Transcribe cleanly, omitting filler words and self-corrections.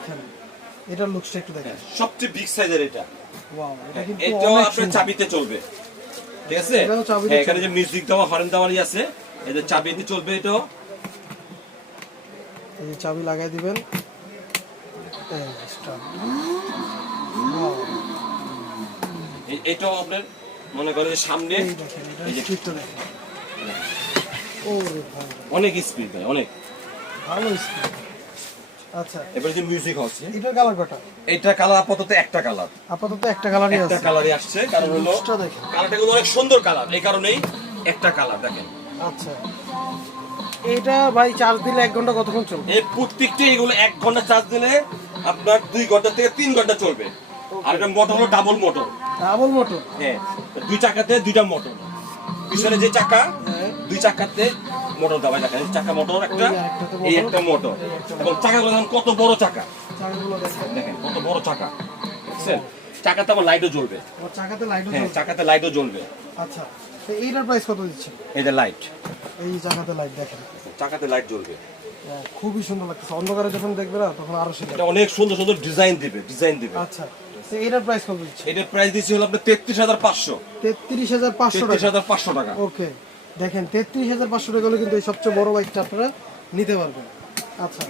দেখেন এটার লুকসটা একটু দেখেন, সবচেয়ে বিগ সাইজের এটা। ওয়াও, এটা কিন্তু এটাও অনেক আপনার সুন্দর। চাবিতে চলবে, ঠিক আছে? এটাও চাবিতে হ্যাঁ, এখানে চলবে। যে মিউজিক দেওয়া হরেন দেওয়ারই আছে, এদের চাবিতে চলবে। এটাও এই যে চাবি লাগাই দিবেন, এই স্টার্ট। ওয়াও, এটাও আপনার মনে করেন সামনে এই দেখেন এই এটা যে স্পিডটা দেখেন, ওরে ভাই অনেক স্পিড ভাই, অনেক ভালো স্পিড। আচ্ছা, এবারে যে মিউজিক হচ্ছে, এটার কালার কটা? এটা কালার আপাতত একটা কালার, আপাতত একটা কালারই একটা আছে। কালারই আসছে। কারণ হলো লুকসটা দেখেন। কালারটা কিন্তু অনেক সুন্দর কালার, এই কারণেই একটা কালার দেখেন। আচ্ছা, এটা ভাই চার্জ দিলে 1 ঘন্টা কতক্ষণ চলবে? এই প্রত্যেকটা এগুলো 1 ঘন্টা চার্জ দিলে আপনার 2 ঘন্টা থেকে 3 ঘন্টা চলবে। আর এটা মোটর হলো ডাবল মোটর। Double motor? হ্যাঁ, 2 চাকাতে 2টা মোটর, পিছনে যে চাকা হ্যাঁ। 2 চাকাতে মোটর দেওয়া, দেখেন চাকা মোটর একটা, ওই আরেকটাতে এই মোটর, একটা মোটর। এই একটা এবং চাকাগুলো দেখেন কত বড় চাকা, চাকাগুলো দেখেন। দেখেন কত বড় চাকা, বুঝছেন? চাকাতে আবার লাইটও জ্বলবে। ওর চাকাতে লাইটও হ্যাঁ, জ্বলবে। চাকাতে লাইটও জ্বলবে। আচ্ছা, তো এইটার প্রাইস কত দিচ্ছেন? এই যে লাইট, এই চাকাতে লাইট দেখেন, চাকাতে লাইট জ্বলবে। খুবই সুন্দর লাগতেছে, অন্ধকারে যখন দেখবে না তখন আরো সুন্দর। এটা অনেক সুন্দর সুন্দর ডিজাইন দিবে, ডিজাইন দিবে। আচ্ছা, তো এইটার প্রাইস কত দিচ্ছেন? এটার প্রাইস দিচ্ছি হলো আপনার 33,500, 33,500 টাকা। 33,500 টাকা। ওকে, দেখেন 33,500 টাকা হলে কিন্তু এই সবচেয়ে বড় বাইকটা আপনারা নিতে পারবেন। আচ্ছা।